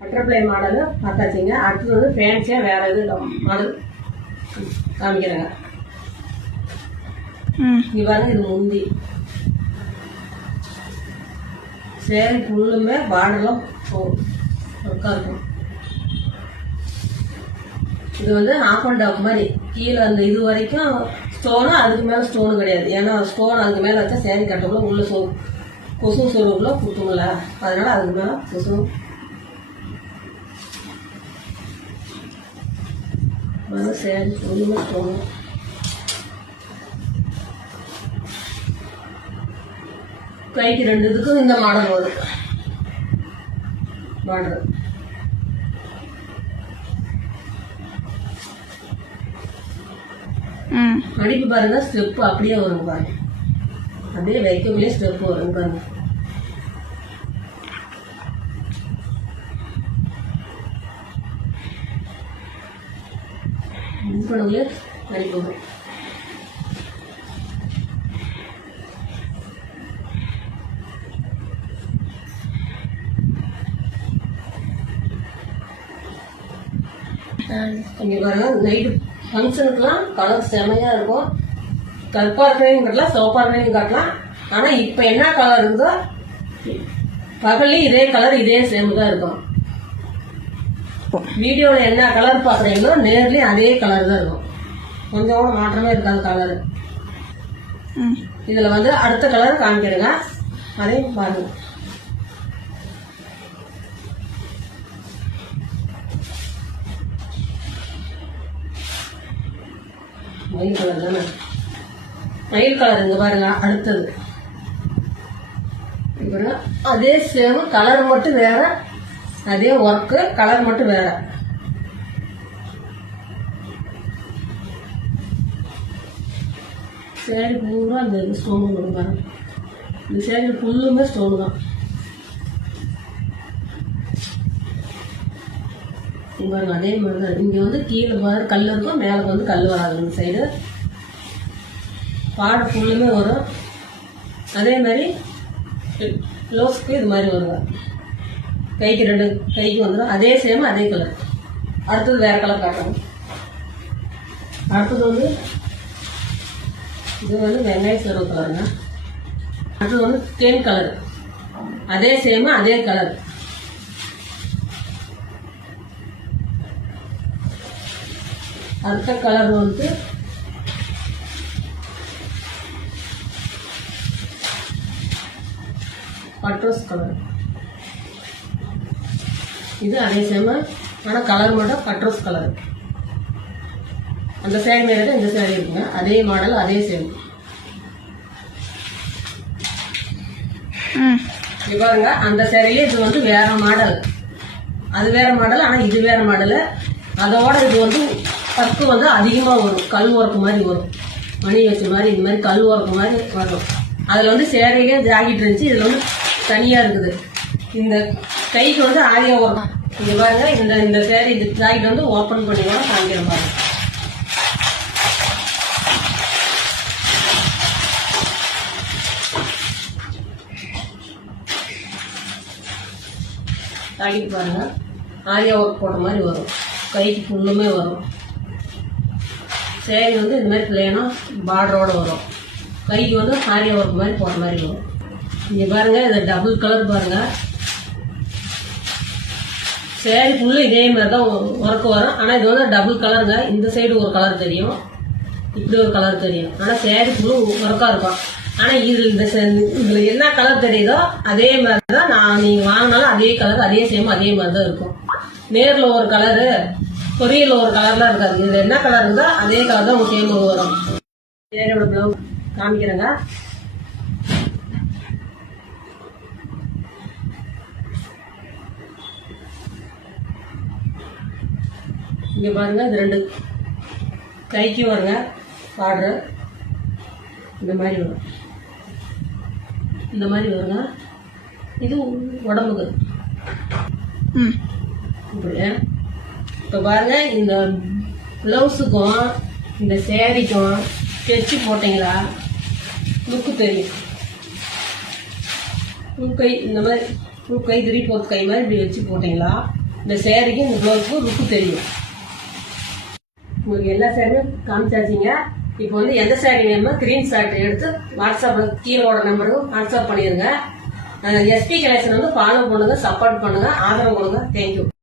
Butterfly model பார்த்தாச்சுங்க. அடுத்தது வந்து ஃபேன்சியாக வேறு எது மாடல் காமிக்கிறேங்க. இங்கே பாருங்க, இது முந்தி சேரீ ஃபுல்லுமே பார்டர்லாம் ஒர்க்காக இருக்கும். இது வந்து ஆஃப் அண்ட் ஆஃப் மாதிரி கீழே அந்த இது வரைக்கும் ஸ்டோனு, அதுக்கு மேலே ஸ்டோனு கிடையாது. ஏன்னா ஸ்டோன் அதுக்கு மேலே வச்சா சேரீ கட்டக்குள்ள உள்ள கொசு சொருக்குள்ள குத்துங்கள, அதனால அதுக்கு மேலே கொசு சேரீ ஃபுல்லுமே ஸ்டோனு. கைக்கு 2 இதுக்கும் இந்த மாடல் வரும். பார்டர் அடிப்பு பாருங்க, ஸ்டெப் அப்படியே வரும் பாருங்க, அப்படியே வைக்கக்குள்ளே ஸ்டெப் வரும் பாருங்க. முன்படவுல அடிப்பு வரும். இங்கே பாருங்க, நைட்டு ஃபங்க்ஷனுக்குலாம் கலர் செமையாக இருக்கும். கருப்பாக இருக்கிறதையும் கட்டலாம், சிவப்பாக இருக்கிறதையும் காட்டலாம். ஆனால் இப்போ என்ன கலர் இருக்குதோ பகல்லையும் இதே கலர் இதே சேம் தான் இருக்கும். வீடியோவில் என்ன கலர் பார்க்குறீங்களோ நேர்லேயும் அதே கலர் தான் இருக்கும். கொஞ்சம் கூட மாற்றமே இருக்காது கலரு. இதில் வந்து அடுத்த கலர் காமிக்கிறேங்க, அதையும் பாருங்க. மயில் கலர் தானே, மயில் கலர் இங்கே பாருங்க. அடுத்தது அதே சேம், கலர் மட்டும் வேற, அதே ஒர்க்கு, கலர் மட்டும் வேற. சேரீ பூரா அந்த ஸ்டோனு வரும் பாருங்க. இந்த சேரீ ஃபுல்லுமே ஸ்டோனு தான். பாருங்க, அதே மாதிரி தான். இங்கே வந்து கீழே பாரு கல் இருக்கும், மேலே வந்து கல் வராது. இந்த சைடு பாடு ஃபுல்லுமே வரும். அதே மாதிரி ப்ளவுஸ்க்கு இது மாதிரி வருங்க. கைக்கு 2 கைக்கு வந்துடும். அதே சேம், அதே கலர். அடுத்தது வேறு கலர் காட்டணும். அடுத்தது வந்து இது வந்து வெங்காய சிறு கலருங்க. அடுத்தது வந்து தேன் கலர், அதே சேம், அதே கலர். அடுத்த கலர் வந்து பட்ரோஸ் கலர். இது அதே சேம, ஆனால் கலர் மட்டும் பட்ரோஸ் கலர். அந்த சேரீ மேலே இந்த சேரீ இருக்குங்க, அதே மாடல், அதே சேம். பாருங்க, அந்த சேரீல இது வந்து வேற மாடல், அது வேற மாடல், ஆனால் இது வேற மாடல். அதோட இது வந்து பக்கு வந்து அதிகமாக வரும், கல் ஒர்க்கு மாதிரி வரும். மணி வச்ச மாதிரி இந்த மாதிரி கல் ஒர்க்கு மாதிரி வரும். அதில் வந்து சேரீலே ஜாக்கெட் இருந்துச்சு, இதில் வந்து தனியாக இருக்குது. இந்த கைக்கு வந்து ஆரியா ஒர்க். இங்கே பாருங்க, இந்த சேரீ இந்த ஜாக்கெட் வந்து ஓப்பன் பண்ணி கூட காமிக்கிற மாதிரி. ஜாக்கெட் பாருங்க, ஆரியா ஒர்க் போட்ட மாதிரி வரும். கைக்கு ஃபுல்லுமே வரும். சேரீ வந்து இந்த மாதிரி பிளேனாக பார்டரோடு வரும். கைக்கு வந்து ஆரியா ஒர்க் மாதிரி போட்ட மாதிரி வரும். இங்கே பாருங்கள், இது டபுள் கலர் பாருங்கள். சேரீ ஃபுல்லு இதே மாதிரி தான் ஒர்க்கு வரும். ஆனால் இது வந்து டபுள் கலருங்க. இந்த சைடு ஒரு கலர் தெரியும், இப்படி ஒரு கலர் தெரியும். ஆனால் சேரீ ஃபுல்லு ஒர்க்காக இருக்கும். ஆனால் இதில் என்ன கலர் தெரியுதோ அதே மாதிரி தான் நீங்கள் வாங்கினாலும் அதே கலர், அதே சேம், அதே மாதிரி தான் இருக்கும். நேரில் ஒரு கலரு, கொரியரில் ஒரு கலர்லாம் இருக்காது. இதில் என்ன கலர் இருந்தா அதே கலர் தான் உங்களுக்கு சேம் வரும். சேரியோட ப்ளவுஸ் காமிக்கிறேங்க. இங்கே பாருங்க, இது 2 கைக்கு வருங்க பார்டர். இந்த மாதிரி வரும், இந்த மாதிரி வருங்க. இது உடம்புக்கு இப்படி. இப்போ பாருங்க, இந்த ப்ளவுஸுக்கும் இந்த சேரீக்கும் ஸ்கெட்சு போட்டிங்களா லுக்கு தெரியும். கை இந்த மாதிரி கை 3/4 கை மாதிரி இப்படி வச்சு போட்டிங்களா இந்த சேரீக்கு இந்த ப்ளவுஸுக்கு லுக்கு தெரியும். உங்களுக்கு எல்லா சேரீயும் காமிச்சாச்சிங்க. இப்போ வந்து எந்த சேரீ வேணுமோ ஸ்கிரீன்ஷாட் எடுத்து வாட்ஸ்அப்ல கீழோட நம்பருக்கு வாட்ஸ்அப் பண்ணிருங்க. எஸ்பி கலெக்ஷன் வந்து ஃபாலோ பண்ணுங்க, சப்போர்ட் பண்ணுங்க, ஆதரவு கொடுங்க. தேங்க்யூ.